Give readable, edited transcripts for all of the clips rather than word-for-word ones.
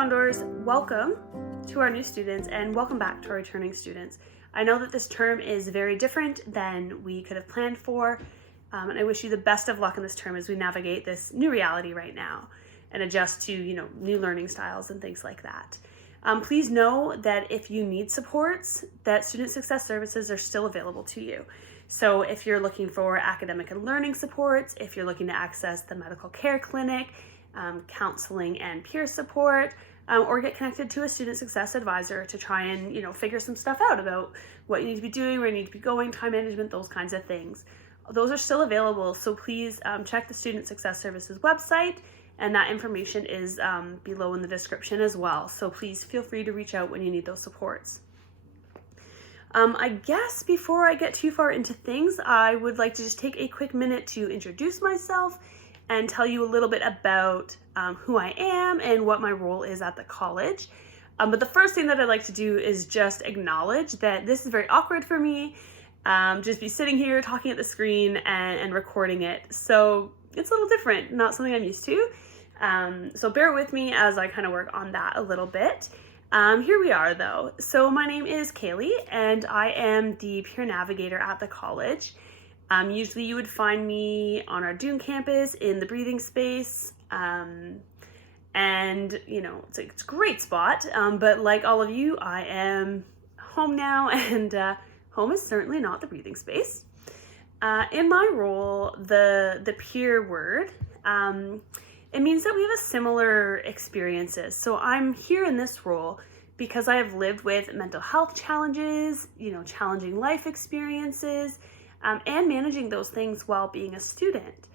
Condors, welcome to our new students and welcome back to our returning students. I know that this term is very different than we could have planned for, and I wish you the best of luck in this term as we navigate this new reality right now and adjust to, new learning styles and things like that. Please know that if you need supports, that Student Success Services are still available to you. So if you're looking for academic and learning supports, if you're looking to access the medical care clinic, counseling and peer support, or get connected to a student success advisor to try and, figure some stuff out about what you need to be doing, where you need to be going, time management, those kinds of things. Those are still available, so please check the Student Success Services website, and that information is below in the description as well. So please feel free to reach out when you need those supports. I guess before I get too far into things, I would like to just take a quick minute to introduce myself and tell you a little bit about who I am and what my role is at the college. But the first thing that I'd like to do is just acknowledge that this is very awkward for me, just be sitting here talking at the screen and recording it. So it's a little different, not something I'm used to. So bear with me as I kind of work on that a little bit. Here we are though. So my name is Kayleigh and I am the peer navigator at the college. Usually you would find me on our Dune campus in the breathing space, and it's a great spot, but like all of you, I am home now, and home is certainly not the breathing space. In my role, the peer word, it means that we have a similar experiences. So I'm here in this role because I have lived with mental health challenges, challenging life experiences, and managing those things while being a student.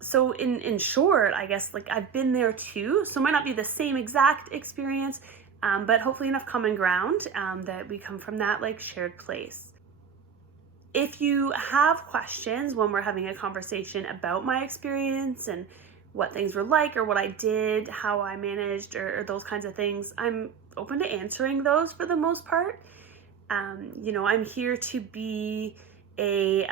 So in short, I guess I've been there too, so it might not be the same exact experience, but hopefully enough common ground that we come from that shared place. If you have questions when we're having a conversation about my experience and what things were like or what I did, how I managed or those kinds of things, I'm open to answering those for the most part. I'm here to be a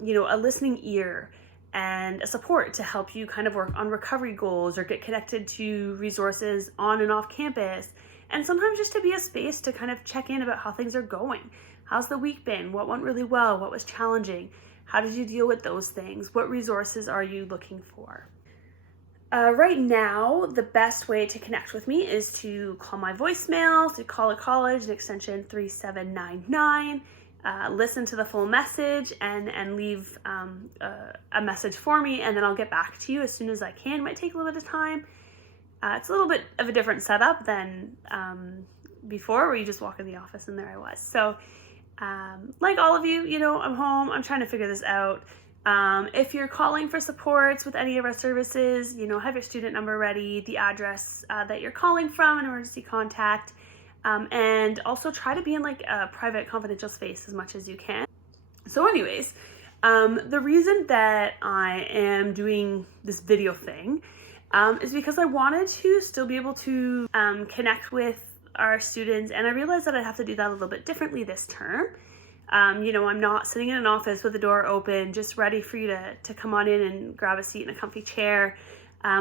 listening ear and a support to help you kind of work on recovery goals or get connected to resources on and off campus. And sometimes just to be a space to kind of check in about how things are going. How's the week been? What went really well? What was challenging? How did you deal with those things? What resources are you looking for? Right now, the best way to connect with me is to call my voicemail, to call a college, an extension 3799, listen to the full message and leave a message for me, and then I'll get back to you as soon as I can. It might take a little bit of time. It's a little bit of a different setup than before, where you just walk in the office and there I was. So like all of you, I'm home, I'm trying to figure this out. If you're calling for supports with any of our services, have your student number ready, the address that you're calling from, an emergency contact, and also try to be in a private confidential space as much as you can. So anyways, the reason that I am doing this video thing is because I wanted to still be able to connect with our students, and I realized that I'd have to do that a little bit differently this term. I'm not sitting in an office with the door open, just ready for you to come on in and grab a seat in a comfy chair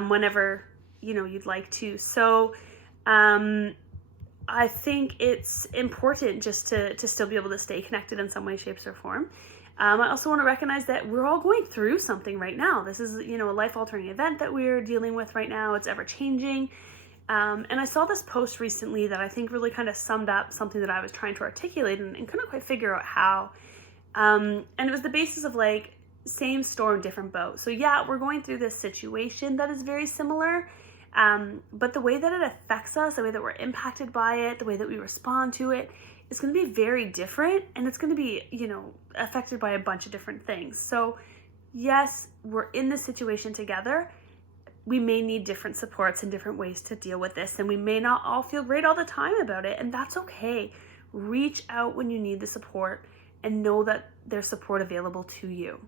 whenever, you'd like to. So I think it's important just to still be able to stay connected in some way, shapes, or form. I also want to recognize that we're all going through something right now. This is, a life-altering event that we're dealing with right now. It's ever-changing. And I saw this post recently that I think really kind of summed up something that I was trying to articulate and couldn't quite figure out how. And it was the basis of same storm, different boat. So yeah, we're going through this situation that is very similar, but the way that it affects us, the way that we're impacted by it, the way that we respond to it is going to be very different, and it's going to be, affected by a bunch of different things. So yes, we're in this situation together. We may need different supports and different ways to deal with this, and we may not all feel great all the time about it, and that's okay. Reach out when you need the support and know that there's support available to you.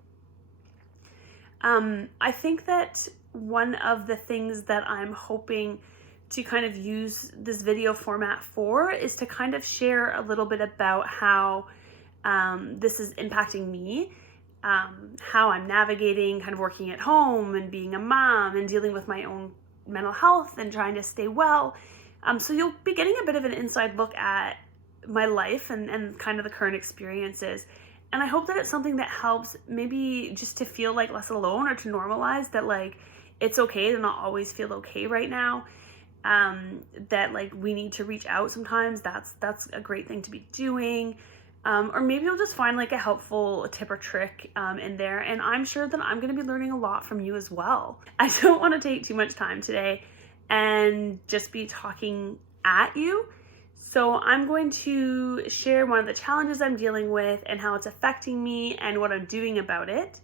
I think that one of the things that I'm hoping to kind of use this video format for is to kind of share a little bit about how this is impacting me, how I'm navigating kind of working at home and being a mom and dealing with my own mental health and trying to stay well. So you'll be getting a bit of an inside look at my life and kind of the current experiences. And I hope that it's something that helps maybe just to feel like less alone, or to normalize that like it's okay to not always feel okay right now. That like we need to reach out sometimes. That's a great thing to be doing. Or maybe you'll just find like a helpful tip or trick in there. And I'm sure that I'm going to be learning a lot from you as well. I don't want to take too much time today and just be talking at you. So I'm going to share one of the challenges I'm dealing with and how it's affecting me and what I'm doing about it.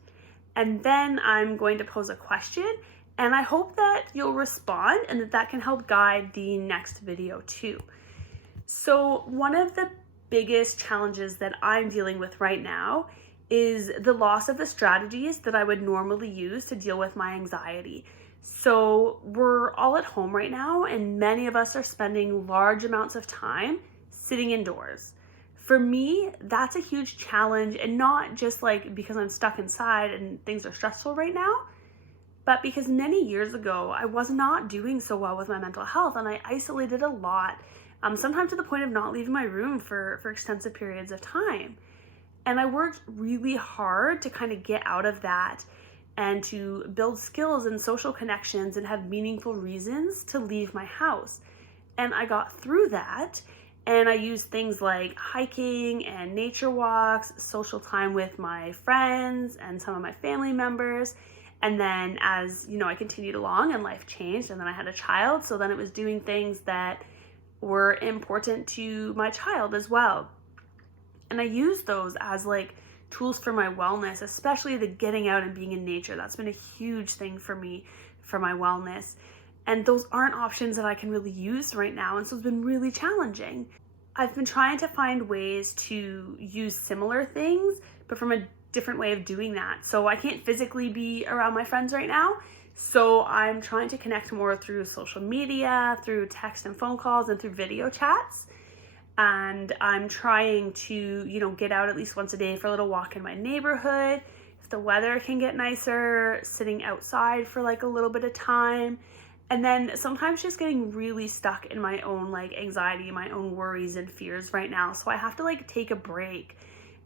And then I'm going to pose a question, and I hope that you'll respond and that can help guide the next video too. So one of the biggest challenges that I'm dealing with right now is the loss of the strategies that I would normally use to deal with my anxiety. So we're all at home right now, and many of us are spending large amounts of time sitting indoors. For me, that's a huge challenge, and not just like because I'm stuck inside and things are stressful right now, but because many years ago, I was not doing so well with my mental health, and I isolated a lot, sometimes to the point of not leaving my room for extensive periods of time. And I worked really hard to kind of get out of that and to build skills and social connections and have meaningful reasons to leave my house. And I got through that, and I used things like hiking and nature walks, social time with my friends and some of my family members. And then as, you know, I continued along and life changed, and then I had a child. So then it was doing things that were important to my child as well. And I used those as like tools for my wellness, especially the getting out and being in nature. That's been a huge thing for me for my wellness. And those aren't options that I can really use right now. And so it's been really challenging. I've been trying to find ways to use similar things, but from a different way of doing that. So I can't physically be around my friends right now. So I'm trying to connect more through social media, through text and phone calls, and through video chats. And I'm trying to, you know, get out at least once a day for a little walk in my neighborhood. If the weather can get nicer, sitting outside for like a little bit of time. And then sometimes just getting really stuck in my own like anxiety, my own worries and fears right now. So I have to like take a break,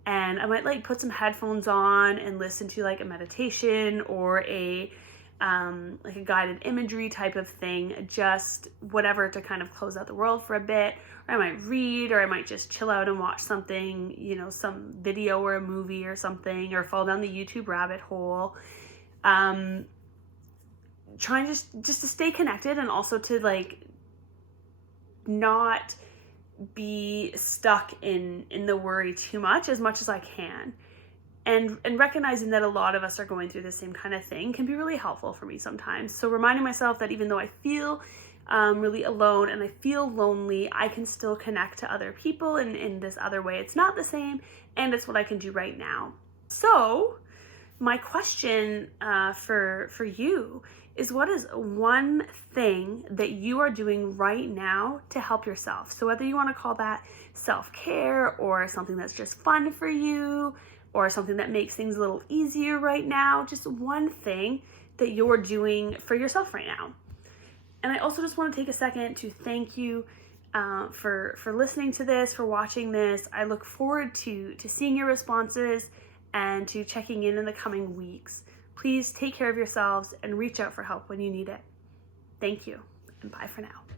and I might like put some headphones on and listen to like a meditation or a like a guided imagery type of thing, just whatever to kind of close out the world for a bit. Or I might read, or I might just chill out and watch something, you know, some video or a movie or something, or fall down the YouTube rabbit hole. Trying just to stay connected, and also to like not be stuck in the worry too much as I can. And recognizing that a lot of us are going through the same kind of thing can be really helpful for me sometimes. So reminding myself that even though I feel really alone and I feel lonely, I can still connect to other people in this other way. It's not the same, and it's what I can do right now. So my question for you is, what is one thing that you are doing right now to help yourself? So whether you want to call that self-care, or something that's just fun for you, or something that makes things a little easier right now, just one thing that you're doing for yourself right now. And I also just want to take a second to thank you for listening to this, for watching this. I look forward to seeing your responses and to checking in the coming weeks. Please take care of yourselves and reach out for help when you need it. Thank you, and bye for now.